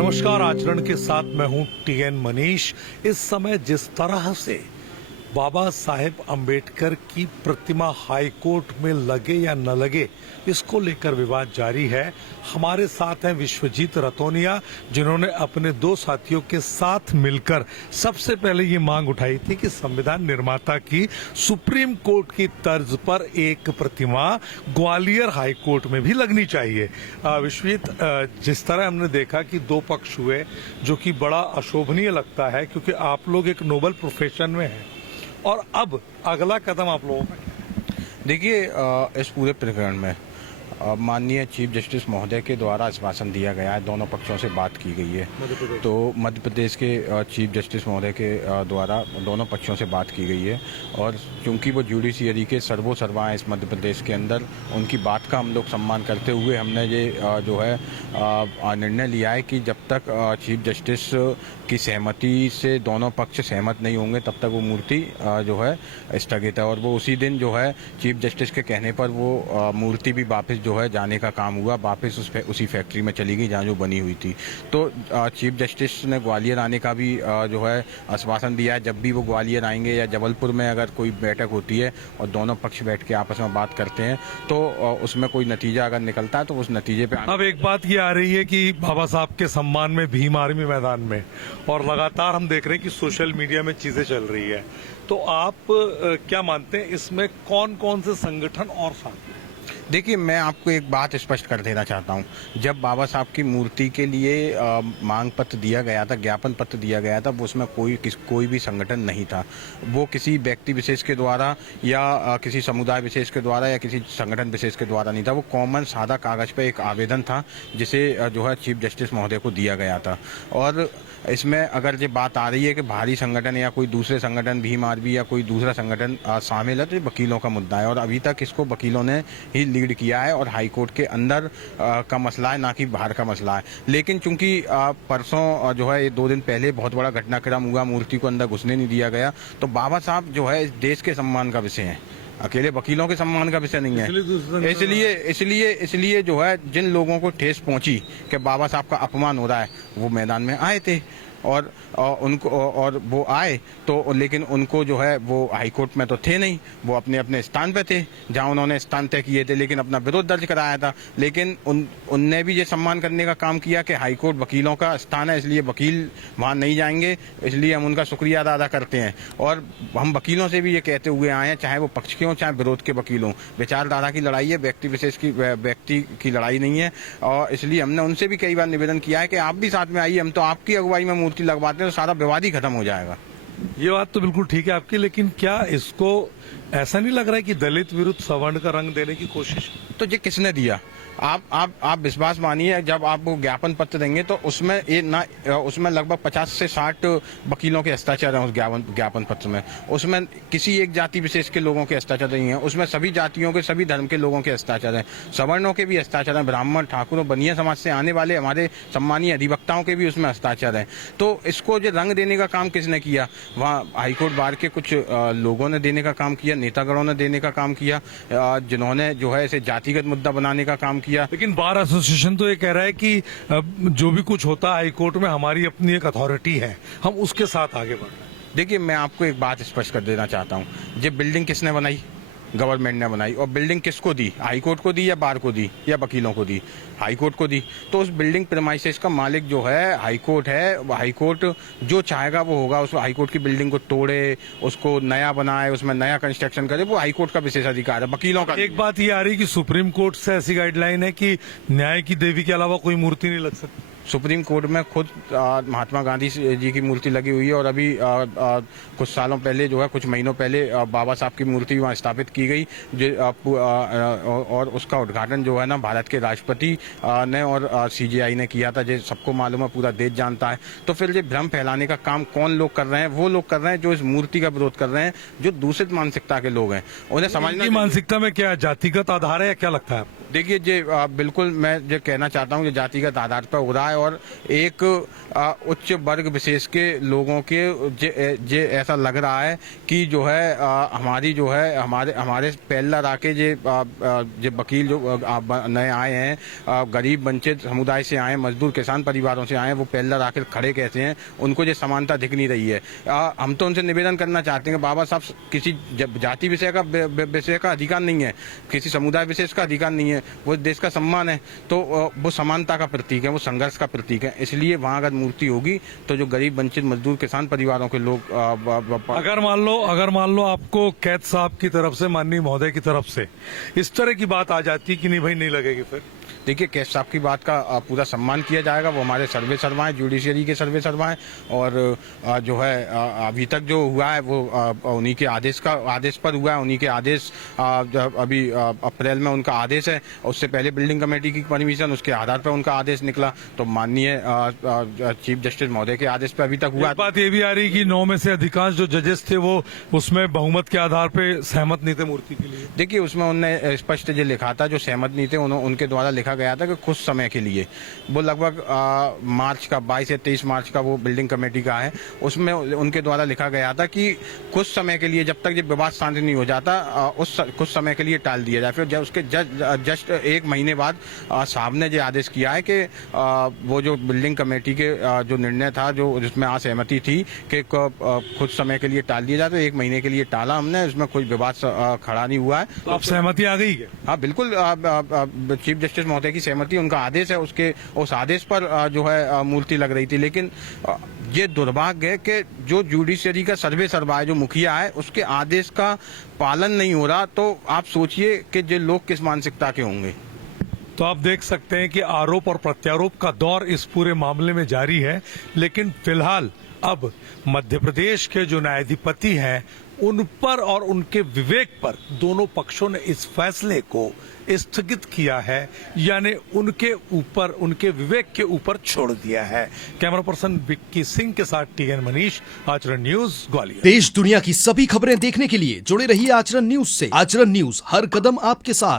नमस्कार। आचरण के साथ मैं हूं टीएन मनीष। इस समय जिस तरह से बाबा साहेब अंबेडकर की प्रतिमा हाई कोर्ट में लगे या न लगे, इसको लेकर विवाद जारी है। हमारे साथ हैं विश्वजीत रतोनिया, जिन्होंने अपने दो साथियों के साथ मिलकर सबसे पहले ये मांग उठाई थी कि संविधान निर्माता की सुप्रीम कोर्ट की तर्ज पर एक प्रतिमा ग्वालियर हाई कोर्ट में भी लगनी चाहिए। विश्वजीत, जिस तरह हमने देखा कि दो पक्ष हुए, जो कि बड़ा अशोभनीय लगता है, क्योंकि आप लोग एक नोबल प्रोफेशन में हैं, और अब अगला कदम आप लोगों का क्या है? देखिए, इस पूरे प्रकरण में माननीय चीफ जस्टिस महोदय के द्वारा आश्वासन दिया गया है, दोनों पक्षों से बात की गई है। तो मध्य प्रदेश के चीफ जस्टिस महोदय के द्वारा दोनों पक्षों से बात की गई है, और चूंकि वो जुडिशियरी के सर्वोसर्वा हैं इस मध्य प्रदेश के अंदर, उनकी बात का हम लोग सम्मान करते हुए हमने ये जो है निर्णय लिया है कि जब तक चीफ जस्टिस की सहमति से दोनों पक्ष सहमत नहीं होंगे तब तक वो मूर्ति जो है स्थगित है। और वो उसी दिन जो है चीफ जस्टिस के कहने पर वो मूर्ति भी वापस जो है जाने का काम हुआ, वापस उसी फैक्ट्री में चली गई जहाँ जो बनी हुई थी। तो चीफ जस्टिस ने ग्वालियर आने का भी जो है आश्वासन दिया है। जब भी वो ग्वालियर आएंगे या जबलपुर में अगर कोई बैठक होती है और दोनों पक्ष बैठ के आपस में बात करते हैं, तो उसमें कोई नतीजा अगर निकलता है तो उस नतीजे पे अब एक बात ये आ रही है कि बाबा साहब के सम्मान में भीम आर्मी मैदान में, और लगातार हम देख रहे हैं कि सोशल मीडिया में चीजें चल रही है, तो आप क्या मानते हैं इसमें कौन कौन से संगठन और साथ? देखिए, मैं आपको एक बात स्पष्ट कर देना चाहता हूं। जब बाबा साहब की मूर्ति के लिए मांग पत्र दिया गया था, ज्ञापन पत्र दिया गया था, वो उसमें कोई भी संगठन नहीं था। वो किसी व्यक्ति विशेष के द्वारा या किसी समुदाय विशेष के द्वारा या किसी संगठन विशेष के द्वारा नहीं था। वो कॉमन सादा कागज पे एक आवेदन था जिसे जो है चीफ जस्टिस महोदय को दिया गया था। और इसमें अगर ये बात आ रही है कि भारी संगठन या कोई दूसरे संगठन, भीम आर्मी या कोई दूसरा संगठन शामिल है, तो ये वकीलों का मुद्दा है, और अभी तक इसको वकीलों ने ही लीड किया है, और हाई कोर्ट के अंदर का मसला है, ना कि बाहर का मसला है। लेकिन चूंकि परसों जो है 2 दिन पहले बहुत बड़ा घटनाक्रम हुआ, मूर्ति को अंदर घुसने नहीं दिया गया, तो बाबा साहब जो है इस देश के सम्मान का विषय है, अकेले वकीलों के सम्मान का विषय नहीं है। इसलिए जो है जिन लोगों को ठेस पहुंची कि बाबा साहब का अपमान हो रहा है, वो मैदान में आए थे, और उनको और वो आए तो, लेकिन उनको जो है वो हाई कोर्ट में तो थे नहीं, वो अपने अपने स्थान पे थे जहां उन्होंने स्थान तय किए थे, लेकिन अपना विरोध दर्ज कराया था। लेकिन उनने भी ये सम्मान करने का काम किया कि हाई कोर्ट वकीलों का स्थान है, इसलिए वकील वहां नहीं जाएंगे, इसलिए हम उनका शुक्रिया अदा करते हैं। और हम वकीलों से भी ये कहते हुए आए हैं, चाहे वो पक्ष के हों चाहे विरोध के वकील हों, विचारधारा की लड़ाई है, व्यक्ति विशेष की व्यक्ति की लड़ाई नहीं है। और इसलिए हमने उनसे भी कई बार निवेदन किया है कि आप भी साथ में आइए, हम तो आपकी अगुवाई में मूर्ति लगवाते हैं, तो सारा विवाद ही खत्म हो जाएगा। ये बात तो बिल्कुल ठीक है आपकी, लेकिन क्या इसको ऐसा नहीं लग रहा है कि दलित विरुद्ध सवर्ण का रंग देने की कोशिश? तो ये किसने दिया? आप विश्वास मानिए, जब आप वो ज्ञापन पत्र देंगे तो उसमें लगभग 50 से 60 वकीलों के हस्ताक्षर हैं उस ज्ञापन पत्र में। उसमें किसी एक जाति विशेष के लोगों के हस्ताक्षर नहीं है, उसमें सभी जातियों के, सभी धर्म के लोगों के हस्ताक्षर हैं, सवर्णों के भी हस्ताक्षर हैं, ब्राह्मण, ठाकुर और बनिया समाज से आने वाले हमारे सम्मानीय अधिवक्ताओं के भी उसमें हस्ताक्षर हैं। तो इसको जो रंग देने का काम किसने किया? वहाँ हाईकोर्ट बार के कुछ लोगों ने देने का काम किया, नेतागणों ने देने का काम किया, जिन्होंने जो है इसे जातिगत मुद्दा बनाने का काम किया। लेकिन बार एसोसिएशन तो ये कह रहा है कि जो भी कुछ होता है हाई कोर्ट में, हमारी अपनी एक अथॉरिटी है, हम उसके साथ आगे बढ़ रहे हैं। देखिए, मैं आपको एक बात स्पष्ट कर देना चाहता हूँ, ये बिल्डिंग किसने बनाई? गवर्नमेंट ने बनाई। और बिल्डिंग किसको दी? हाई कोर्ट को दी या बार को दी या वकीलों को दी? हाई कोर्ट को दी। तो उस बिल्डिंग प्रेमाइसेस का मालिक जो है हाई कोर्ट है। हाई कोर्ट जो चाहेगा वो होगा। उस हाई कोर्ट की बिल्डिंग को तोड़े, उसको नया बनाए, उसमें नया कंस्ट्रक्शन करे, वो हाई कोर्ट का विशेष अधिकार है, वकीलों का। एक बात ये आ रही है कि सुप्रीम कोर्ट से ऐसी गाइडलाइन है कि न्याय की देवी के अलावा कोई मूर्ति नहीं लग सकती। सुप्रीम कोर्ट में खुद महात्मा गांधी जी की मूर्ति लगी हुई है, और अभी कुछ सालों पहले जो है, कुछ महीनों पहले बाबा साहब की मूर्ति वहाँ स्थापित की गई, और उसका उद्घाटन जो है ना भारत के राष्ट्रपति ने और सीजेआई ने किया था, जो सबको मालूम है, पूरा देश जानता है। तो फिर ये भ्रम फैलाने का काम कौन लोग कर रहे हैं? वो लोग कर रहे हैं जो इस मूर्ति का विरोध कर रहे हैं, जो दूषित मानसिकता के लोग हैं। उन्हें समझना, मानसिकता में क्या जातिगत आधार है या क्या लगता है आपको? देखिए, ये बिल्कुल मैं ये कहना चाहता हूँ कि जातिगत आधार पर हो रहा है, और एक उच्च वर्ग विशेष के लोगों के जे ऐसा लग रहा है कि जो है हमारी जो है हमारे पहला राके जे वकील जो नए आए हैं, गरीब वंचित समुदाय से आए, मजदूर किसान परिवारों से आए, वो पहला राके खड़े कैसे हैं, उनको जो समानता दिख नहीं रही है। हम तो उनसे निवेदन करना चाहते हैं कि बाबा साहब किसी जाति विषय का अधिकार नहीं है, किसी समुदाय विशेष का अधिकार नहीं है, वो देश का सम्मान है, तो वो समानता का प्रतीक है, वो संघर्ष का प्रतीक है। इसलिए वहाँ अगर मूर्ति होगी तो जो गरीब वंचित मजदूर किसान परिवारों के लोग अगर मान लो आपको कैद साहब की तरफ से, माननीय महोदय की तरफ से इस तरह की बात आ जाती कि नहीं भाई नहीं लगेगी, फिर देखिए कैद साहब की बात का पूरा सम्मान किया जाएगा। वो हमारे सर्वे सर्वा हैं, जुडिशरी के सर्वे सर्वा हैं, और जो है अभी तक जो हुआ है वो उन्हीं के आदेश पर हुआ है। उन्हीं के आदेश अभी अप्रैल में उनका आदेश है, उससे पहले बिल्डिंग कमेटी की परमिशन, उसके आधार पर उनका आदेश निकला, तो माननीय चीफ जस्टिस महोदय के आदेश पर अभी तक हुआ। बात ये भी आ रही कि 9 में से अधिकांश जो जजेस थे वो उसमें बहुमत के आधार पर सहमत नहीं थे मूर्ति के लिए। देखिए उसमें उन्होंने स्पष्ट जो लिखा था, जो सहमत नहीं थे उनके द्वारा लिखा गया था कि कुछ समय के लिए, वो लगभग मार्च का 22 या 23 मार्च का वो बिल्डिंग कमेटी का है, उसमें उनके द्वारा लिखा गया था कि कुछ समय के लिए, जब तक ये विवाद शांत नहीं हो जाता, कुछ समय के लिए टाल दिया जाए। फिर जब उसके जस्ट 1 महीने बाद साहब ने जो आदेश किया है कि वो जो बिल्डिंग कमेटी के जो निर्णय था, जो जिसमें असहमति थी कि कुछ समय के लिए टाल दिया जाए, तो 1 महीने के लिए टाला हमने, उसमें कोई विवाद खड़ा नहीं हुआ है। तो अब सहमति आ गई क्या? हाँ बिल्कुल, चीफ जस्टिस महोदय की सहमति, उनका आदेश है, उसके उस आदेश पर जो है मूर्ति लग रही थी। लेकिन ये दुर्भाग्य है कि जो जुडिशरी का सर्वे सर्वा है, जो मुखिया है, उसके आदेश का पालन नहीं हो रहा, तो आप सोचिए कि जो लोग किस मानसिकता के होंगे। तो आप देख सकते हैं कि आरोप और प्रत्यारोप का दौर इस पूरे मामले में जारी है, लेकिन फिलहाल अब मध्य प्रदेश के जो न्यायाधिपति हैं उन पर और उनके विवेक पर दोनों पक्षों ने इस फैसले को स्थगित किया है, यानी उनके ऊपर, उनके विवेक के ऊपर छोड़ दिया है। कैमरा पर्सन विक्की सिंह के साथ टीएन मनीष, आचरण न्यूज, ग्वालियर। देश दुनिया की सभी खबरें देखने के लिए जुड़े रहिए आचरण न्यूज से। आचरण न्यूज हर कदम आपके साथ।